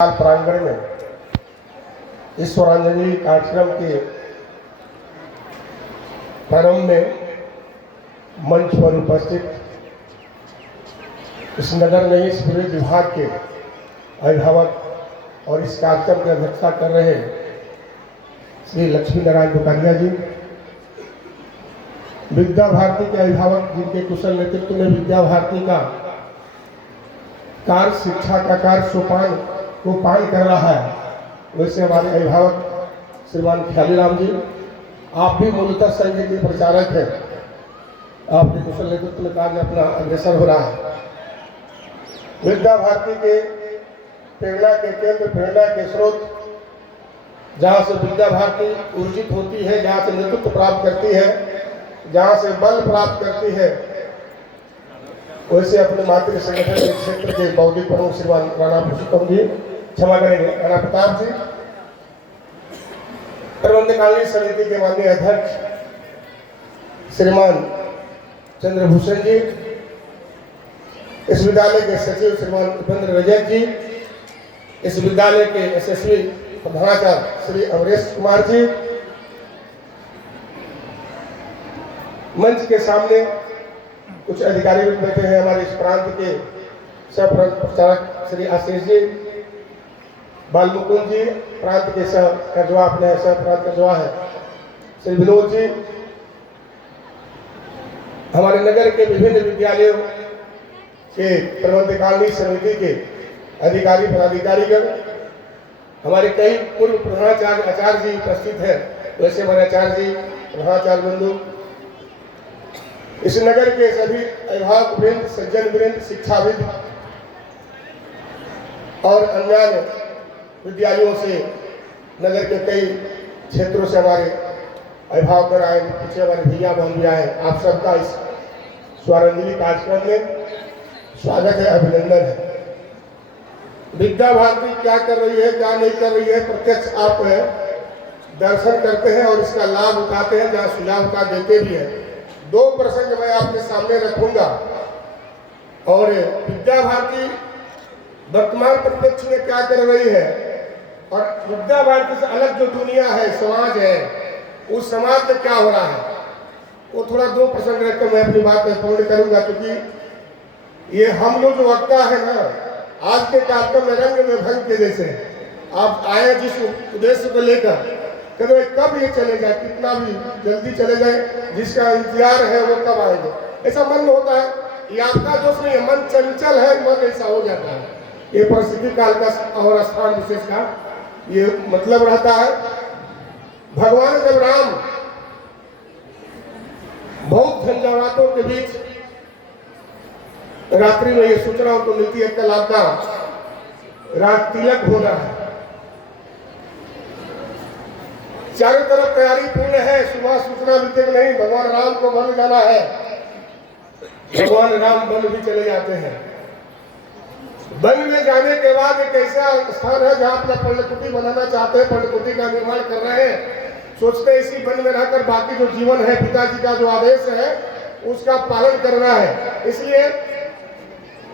प्रांगण में ईश्वरांजलि कार्यक्रम के प्रारंभ में मंच पर उपस्थित इस नगर निगम पूरे विभाग के अभिभावक और इस कार्यक्रम की अध्यक्षता कर रहे श्री लक्ष्मी नारायण दुकानिया जी, विद्या भारती के अभिभावक जिनके कुशल नेतृत्व में विद्या भारती का कार्य शिक्षा का कार्य सोपान को पान कर रहा है, वैसे हमारे अभिभावक श्रीमान ख्यालीराम जी, आप भी मूलतः संगीत के प्रचारक हैं। आपके कुशल नेतृत्व में कार्य अपना अग्रसर हो रहा है। विद्या भारती के प्रेरणा के केंद्र, प्रेरणा के स्रोत, जहाँ से विद्या भारती ऊर्जित होती है, जहाँ से नेतृत्व प्राप्त करती है, जहाँ से बल प्राप्त करती है, वैसे अपने मातृ संगठन के क्षेत्र के बौद्धिक प्रमुख श्रीमान राणा पुरुषोत्तम जी, क्षमा करेंगे राणा प्रताप जी, प्रबंधकालीन समिति के माननीय अध्यक्ष श्रीमान चंद्रभूषण जी, इस विद्यालय के सचिव श्रीमान उपेंद्र रजक जी, इस विद्यालय के यशस्वी प्रधानाचार्य श्री अमरेश कुमार जी, मंच के सामने कुछ अधिकारी भी बैठे हैं, हमारे इस प्रांत के सह प्रचारक श्री आशीष जी, बालमुकुंद जी, प्रांत के सह करजवा अपने सह प्रांत करजवा है श्री विनोद जी, हमारे नगर के विभिन्न विद्यालयों के प्रबंधकालीन समिति के अधिकारी पदाधिकारीगण, हमारे कई पूर्व प्रधानाचार्य आचार्य जी उपस्थित हैं, वैसे हमारे आचार्य जी, प्रधानाचार्य बंधु, इस नगर के सभी अभिभावक वृंद, सज्जन वृंद, शिक्षाविद और अन्य विद्यालयों से नगर के कई क्षेत्रों से हमारे अभिभावक आए, पीछे हमारे भैया बहन भी आए, आप सबका इस स्वरांजलि कार्यक्रम में स्वागत है, अभिनंदन है। विद्या भारती क्या कर रही है, क्या नहीं कर रही है, प्रत्यक्ष आप दर्शन करते हैं और इसका लाभ उठाते हैं, जहाँ सुझाव का देते भी हैं। दो प्रसंग मैं आपके सामने रखूंगा और विद्या भारती वर्तमान परिप्रेक्ष्य में क्या कर रही है और विद्या भारती से अलग जो दुनिया है, समाज है, उस समाज में क्या हो रहा है, वो थोड़ा दो प्रसंग रखकर मैं अपनी बात पूर्ण करूंगा, क्योंकि ये हम लोग जो वक्ता है ना, आज के कार्यक्रम में रंग में भंग के जैसे आप आए जिस उद्देश्य को लेकर, कब ये चले जाए, कितना भी जल्दी चले जाए, जिसका इंतजार है वो कब आएंगे, ऐसा मन में होता है। ये आपका दोष नहीं है, मन चंचल है, मन ऐसा हो जाता है। ये परिस्थिति काल का और स्थान विशेष का ये मतलब रहता है। भगवान जब राम बहुत झंझावातों के बीच रात्रि में ये सूचना उनको मिलती है, कल आपका रात तिलक होना है, चारों तरफ तैयारी पूर्ण है, सुबह सूचना मिलते कि नहीं भगवान राम को वन जाना है, भगवान राम वन भी चले जाते हैं। वन में जाने के बाद एक ऐसा स्थान है जहाँ अपना पर्णकुटी बनाना चाहते हैं, पर्णकुटी का निर्माण कर रहे हैं, सोचते हैं इसी वन में रहकर बाकी जो जीवन है, पिताजी का जो आदेश है उसका पालन करना है, इसलिए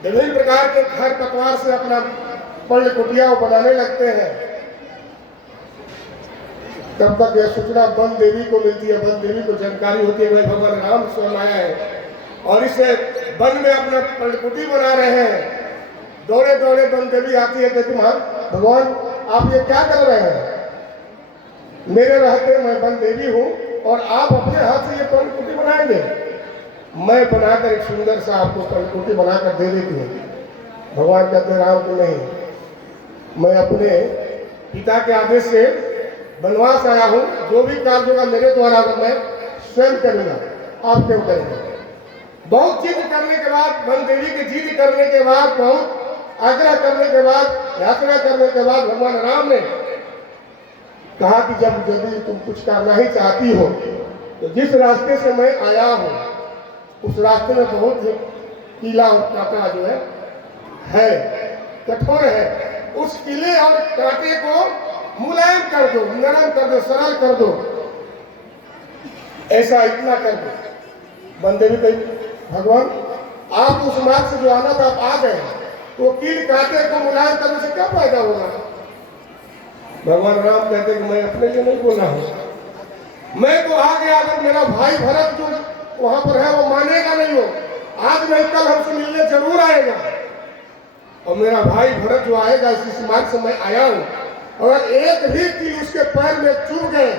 विभिन्न प्रकार के घर पतवार से अपना पर्णकुटिया बनाने लगते हैं। तब तक यह सूचना वन देवी को मिलती है, वन देवी को जानकारी होती है भगवान राम स्वयं आया है और इस वन में अपना पर्णकुटी बना रहे हैं। दौड़े दौड़े वन देवी आती है, कहती हाँ भगवान आप ये क्या कर रहे हैं, मेरे रहते मैं वन देवी हूँ और आप अपने हाथ से ये पर्णकुटी बनाएंगे, मैं बनाकर एक सुंदर सा आपको पर्णकुटी बनाकर दे देती हूँ। भगवान कहते राम को नहीं, मैं अपने पिता के आदेश से वनवास आया हूँ, जो भी कार्य होगा मेरे द्वारा मैं स्वयं करूंगा, आप क्यों करेंगे। बहुत जिद करने के बाद, वन देवी की जिद करने के बाद, बहुत आग्रह करने के बाद, यात्रा करने के बाद भगवान राम ने कहा कि जब यदि तुम कुछ करना ही चाहती हो तो जिस रास्ते से मैं आया हूँ उस रास्ते में बहुत कीला और कांटा जो है कठोर है, उस किले और कांटे को मुलायम कर दो, नरम कर दो, सरल कर दो, ऐसा इतना कर दो। बंदे भी कही भगवान आप उस मार्ग से जो आना था आप आ गए, तो कील काटे को मुलायम करने से क्या फायदा होगा? भगवान राम कहते कि मैं अपने लिए नहीं बोला हूँ, मैं तो आ गया, अगर मेरा भाई भरत जो वहां पर है वो मानेगा नहीं, हो आज नहीं कल हमसे मिलने जरूर आएगा, और मेरा भाई भरत जो आएगा इस मार्ग से मैं आया हूँ, अगर एक भी कील उसके पैर में चुभ गए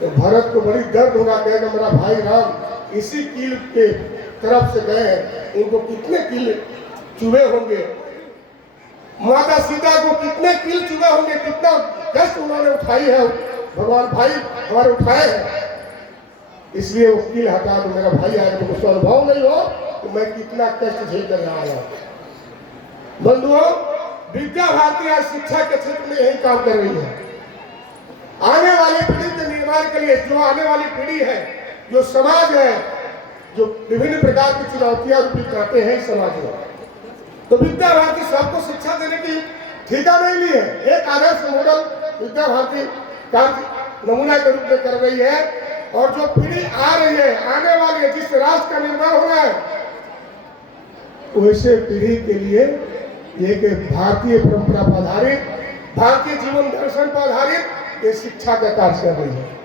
तो भरत को बड़ी दर्द होगा, कहेगा मेरा भाई राम इसी कील के तरफ से गए हैं, उनको कितने कील चुभे होंगे, माता सीता को कितने कील चुभे होंगे, कितना कष्ट उन्होंने उठाई है, भगवान भाई हमारे उठाए हैं, इसलिए वो कील हटा दो, मेरा भाई आएगा तो मुझको अनुभव नहीं हो तो मैं कितना कष्ट झेल कर रहा हूं। बंधुओं, विद्या भारती आज शिक्षा के क्षेत्र में यही काम कर रही है। आने वाली पीढ़ी के निर्माण के लिए, जो आने वाली पीढ़ी है, जो समाज है, जो विभिन्न प्रकार की चुनौतियां रूपी करते हैं समाज में, तो विद्या भारती सबको शिक्षा देने की ठेका नहीं ली है, एक आदर्श मॉडल विद्या भारती कार्य नमूना के रूप में कर रही है, और जो पीढ़ी आ रही है, आने वाली है, जिस राष्ट्र का निर्माण हो रहा है, वैसे पीढ़ी के लिए एक भारतीय परंपरा पर आधारित, भारतीय जीवन दर्शन पर आधारित ये शिक्षा का कार्य कर रही है।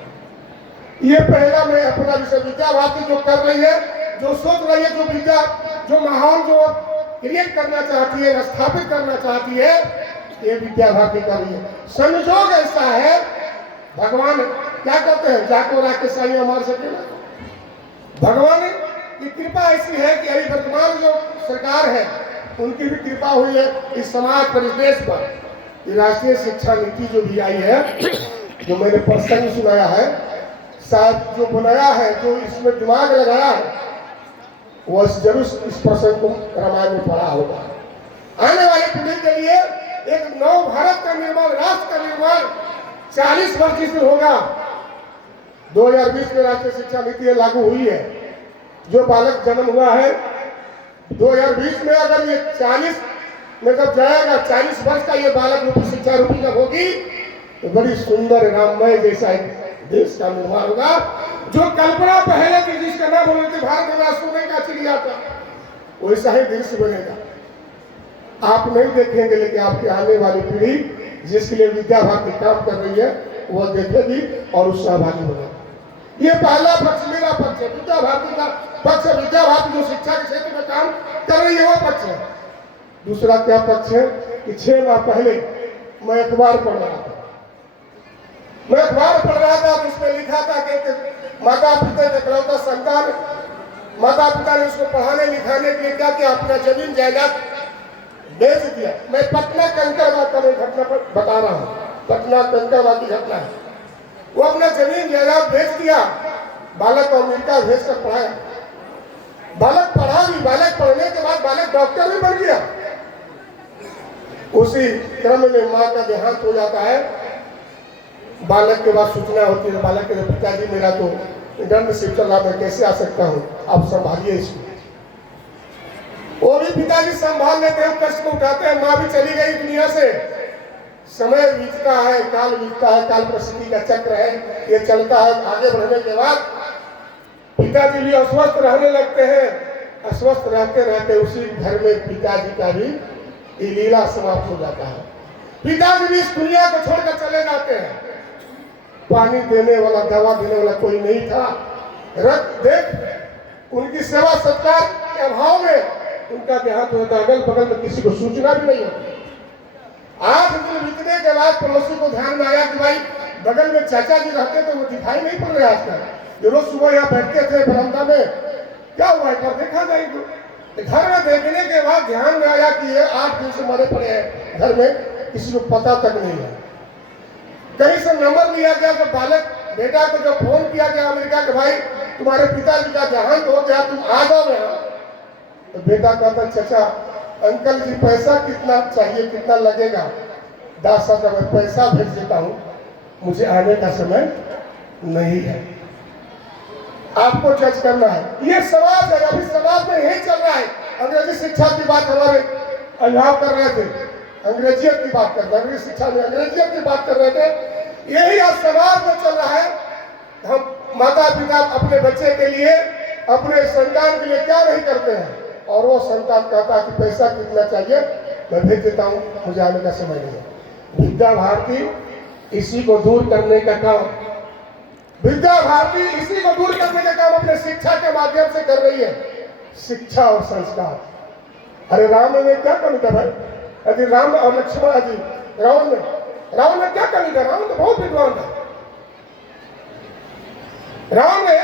ये पहला मैं अपना विषय विद्या भारती जो कर रही है, जो सोच रही है, जो विद्या, जो माहौल जो क्रिएट करना चाहती है, स्थापित करना चाहती है, ये विद्या भारती कर रही है। संयोग ऐसा है, भगवान क्या कहते हैं, जाको राके साइया मार सके ना, भगवान की कृपा ऐसी है कि अभी वर्तमान जो सरकार है उनकी भी कृपा हुई है इस समाज परिवेश पर। ये राष्ट्रीय शिक्षा नीति जो भी आई है, जो मैंने प्रसंग सुनाया है, शायद जो बनाया है, जो इसमें दिमाग लगाया है, वह जरूर इस प्रसंग को रामायण में पढ़ा होगा। आने वाली पीढ़ी के लिए एक नव भारत का निर्माण, राष्ट्र का निर्माण 40 वर्ष से होगा। 2020 में राष्ट्रीय शिक्षा नीति लागू हुई है। जो बालक जन्म हुआ है 2020 में, अगर ये 40 में जब जाएगा, 40 वर्ष का ये बालक रूपी शिक्षा रूपी जब होगी, तो बड़ी सुंदर राममय जैसा एक देश का निर्माण होगा। जो कल्पना पहले थी, जिसका नाम बोले थे भारत में सोने का चिड़िया था, वैसा ही दृश्य बनेगा। आप नहीं देखेंगे, लेकिन आपकी आने वाली पीढ़ी जिसके लिए विद्या भारती काम कर रही है, वह देखेगी और उस सहभागी होगा। ये पहला पक्ष मेरा पक्ष है, विद्या भारती का पक्ष है। विद्या भारती जो शिक्षा के क्षेत्र में काम कर रही है, वो पक्ष है। दूसरा क्या पक्ष है कि 6 माह पहले मैं अखबार पढ़ रहा था, तो उसमें लिखा था कि माता पिता के इकलौता संतान, माता पिता ने उसको पढ़ाने लिखाने के लिए क्या किया, अपना जमीन जायदाद बेच दिया। मैं पटना कंकड़बाग का घटना पर बता रहा हूँ, पटना कंकड़बाग की घटना है। वो अपना जमीन जायदाद बेच दिया, बालक को अमेरिका भेज कर पढ़ाया। बालक पढ़ा भी, बालक पढ़ने के बाद बालक डॉक्टर भी बन गया। उसी क्रम में माँ का देहांत हो जाता है। बालक के बाद सूचना होती है, बालक के पिताजी मेरा तो दंड से चल रहा, मैं कैसे आ सकता हूँ, आप संभालिए इसको। वो भी पिताजी संभाल लेते हैं, कष्ट को उठाते हैं। माँ भी चली गई दुनिया से, समय बीतता है, काल बीतता है, काल प्रसिद्धि का चक्र है, ये चलता है। आगे बढ़ने के बाद पिताजी भी अस्वस्थ रहने लगते हैं। अस्वस्थ रहते रहते उसी घर में पिताजी का भी लीला समाप्त हो जाता है। पिताजी भी इस दुनिया को छोड़कर चले जाते हैं। पानी देने वाला, दवा देने वाला कोई नहीं था। रक्त देख उनकी सेवा सत्कार के अभाव में उनका देहांत होता है। अगल बगल में किसी को सूचना भी नहीं होती। 8 दिन बीतने के बाद पड़ोसी को ध्यान में आया कि भाई बगल में चाचा जी रहते तो वो दिखाई नहीं पड़ रहे आजकल। जो रोज सुबह यहाँ बैठते थे बरामदा में, क्या हुआ एक बार देखा जाएगा। घर में देखने के बाद ध्यान में आया कि ये 8 दिन से मरे पड़े हैं घर में, किसी को पता तक नहीं है। कहीं से नंबर लिया गया तो बालक बेटा को जब फोन किया गया अमेरिका के, भाई तुम्हारे पिताजी का देहांत हो गया, तुम आ जाओ यहाँ। तो बेटा कहता चाचा अंकल जी पैसा कितना चाहिए, कितना लगेगा? 10,000 मैं पैसा भेज देता हूँ, मुझे आने का समय नहीं है। आपको जज करना है। ये समाज है, अभी समाज में यही चल रहा है। अंग्रेजी शिक्षा की बात हमारे अभिभावक कर रहे थे, अंग्रेजियत की बात कर रहे, अंग्रेजी शिक्षा में अंग्रेजियत की बात कर रहे थे। यही आज समाज में चल रहा है। हम माता पिता अपने बच्चे के लिए, अपने संतान के लिए क्या नहीं करते हैं। और वो संतान कहता कि पैसा कितना चाहिए, मैं भेज देता हूँ, मुझे आने का समय नहीं है। विद्या भारती इसी को दूर करने का काम, विद्या भारती इसी को दूर करने का काम अपने शिक्षा के माध्यम से कर रही है। शिक्षा और संस्कार। अरे राम में क्या कमी था भाई? अरे राम और लक्ष्मण जी, रावण में क्या कमी था? रावण तो बहुत विद्वान था, रावण में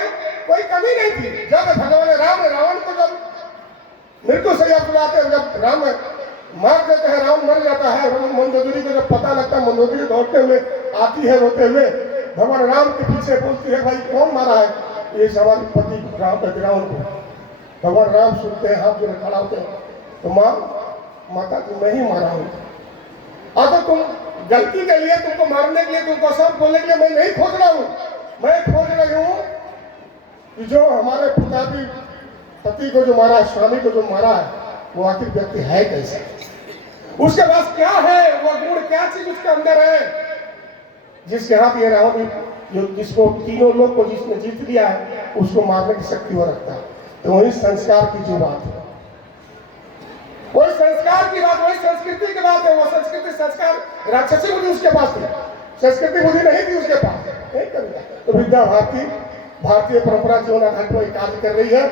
कोई कमी नहीं थी। जब भगवान राम रावण को जब मृत्यु से बुलाते हैं, जब राम मार देते हैं, रावण मर जाता है, मंदोदरी को जब पता लगता है, मंदोदरी दौड़ते हुए आती है रोते हुए, भगवान राम के पीछे बोलती है भाई कौन मारा है? ये हमारे पति रावण को। भगवान राम सुनते हैं, हाथ जोड़े खड़ा होते हैं, तो माता जी मैं ही मारा हूँ। अगर तुम गलती के लिए, तुमको मारने के लिए, तुमको सब बोलने के लिए मैं नहीं खोज रहा हूँ, मैं खोज रही हूँ कि जो हमारे पति को जो मारा है, स्वामी को जो मारा है, वो आखिर व्यक्ति है कैसे, उसके पास क्या है, वो गुण क्या चीज उसके अंदर है, जिसके हाथ ये रावण जो जिसको तीनों लोग को जिसने जीत लिया है, उसको मारने की शक्ति वो रखता है। तो वही संस्कार की जो बात है, वही संस्कार की बात, वही संस्कृति की बात है। वो संस्कृति संस्कार राक्षसी बुद्धि उसके पास थी, संस्कृति बुद्धि नहीं थी उसके पास, नहीं करेगा। तो विद्या भारती भारतीय परंपरा जीवन आधारित पर कार्य कर रही है।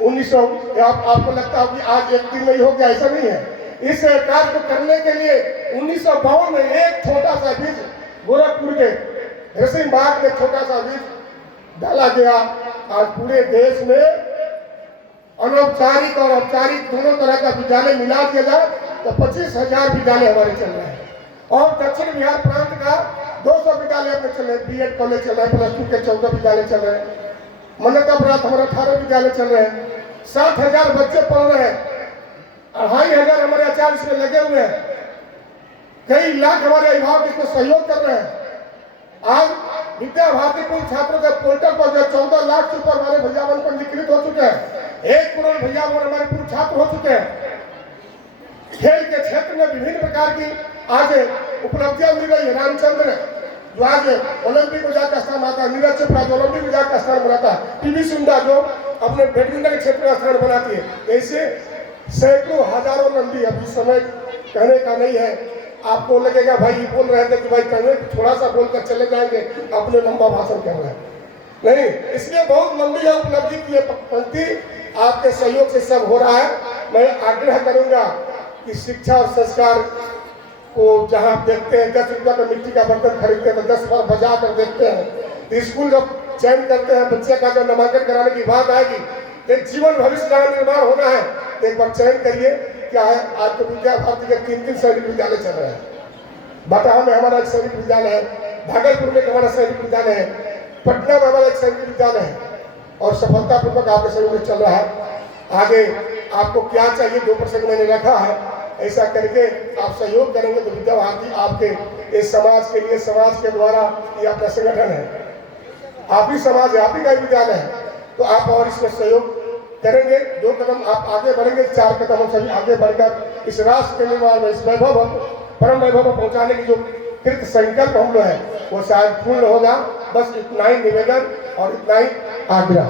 1900 आपको लगता है कि आज एक दिन नहीं हो गया, ऐसा नहीं है। इस कार्य को करने के लिए 1952 में एक छोटा सा बीज गोरखपुर के रसिम बाग में छोटा सा बीज डाला गया। आज पूरे देश में अनौपचारिक और औपचारिक दोनों तरह का विद्यालय मिला दिया जाए तो 25,000 विद्यालय हमारे चल रहे हैं। और दक्षिण बिहार प्रांत का 200 विद्यालय अपने चल रहे हैं, बीएड कॉलेज चल रहे हैं, +2 के 14 विद्यालय चल रहे हैं, मन्नता प्रांत हमारे 18 विद्यालय चल रहे हैं, 60,000 बच्चे पढ़ रहे हैं, 2,500 हमारे आचार्य इसमें लगे हुए हैं, कई लाख हमारे अभिभावक इसमें सहयोग कर रहे हैं। आज विद्या भारती कुल छात्रों के पोर्टल पर 14 लाख से ऊपर हमारे भैयावन पंजीकृत हो चुके हैं, 1 करोड़ भैयावन हमारे पूर्व छात्र हो चुके हैं। खेल के क्षेत्र में विभिन्न प्रकार की आज उपलब्धियां मिल रही है। रामचंद्र जो आज ओलंपिक में जाकर स्थान आता है, नीरज चोपड़ा जो ओलंपिक में जाकर स्थान बनाता है, पीवी सिंधु जो अपने बैडमिंटन के क्षेत्र में स्थान बनाती है। ऐसे सैकड़ों हजारों नंदी अभी समय कहने का नहीं है। आपको लगेगा भाई बोल रहे थे कि भाई कहने थोड़ा सा बोलकर चले जाएंगे, अपने लंबा भाषण कर रहे हैं, नहीं, इसलिए बहुत लंबी है उपलब्धि की ये पंक्ति, आपके सहयोग से सब हो रहा है। मैं आग्रह करूंगा कि शिक्षा और संस्कार को जहां देखते हैं 10 रुपया का मिट्टी का बर्तन खरीदते हैं तो 10 बार बजा कर देखते हैं। स्कूल जब चयन करते हैं बच्चे का, जब नामांकन कराने की बात आएगी, एक जीवन भविष्य का निर्माण होना है, एक बार चयन करिए। क्या है आज तो विद्या भारती के 3 सैनिक विद्यालय चल रहे हैं। बटाहा में हमारा एक सैनिक विद्यालय है, भागलपुर में हमारा सैनिक विद्यालय है, पटना में हमारा एक सैनिक विद्यालय है, और सफलतापूर्वक आपके सहयोग में चल रहा है। आगे आपको क्या चाहिए 2% मैंने रखा है, ऐसा करके आप सहयोग करेंगे तो विद्या भारती आपके इस समाज के लिए, समाज के द्वारा ये आपका संगठन है, आप ही समाज है, आप ही का विद्यालय है, तो आप और इसमें सहयोग करेंगे। 2 कदम आप आगे बढ़ेंगे, 4 कदम हम सभी आगे बढ़कर इस राष्ट्र के निर्माण में, इस वैभव परम वैभव को पहुंचाने की जो कृत संकल्प हम लोग है वो शायद पूर्ण होगा। बस इतना ही निवेदन और इतना ही आग्रह।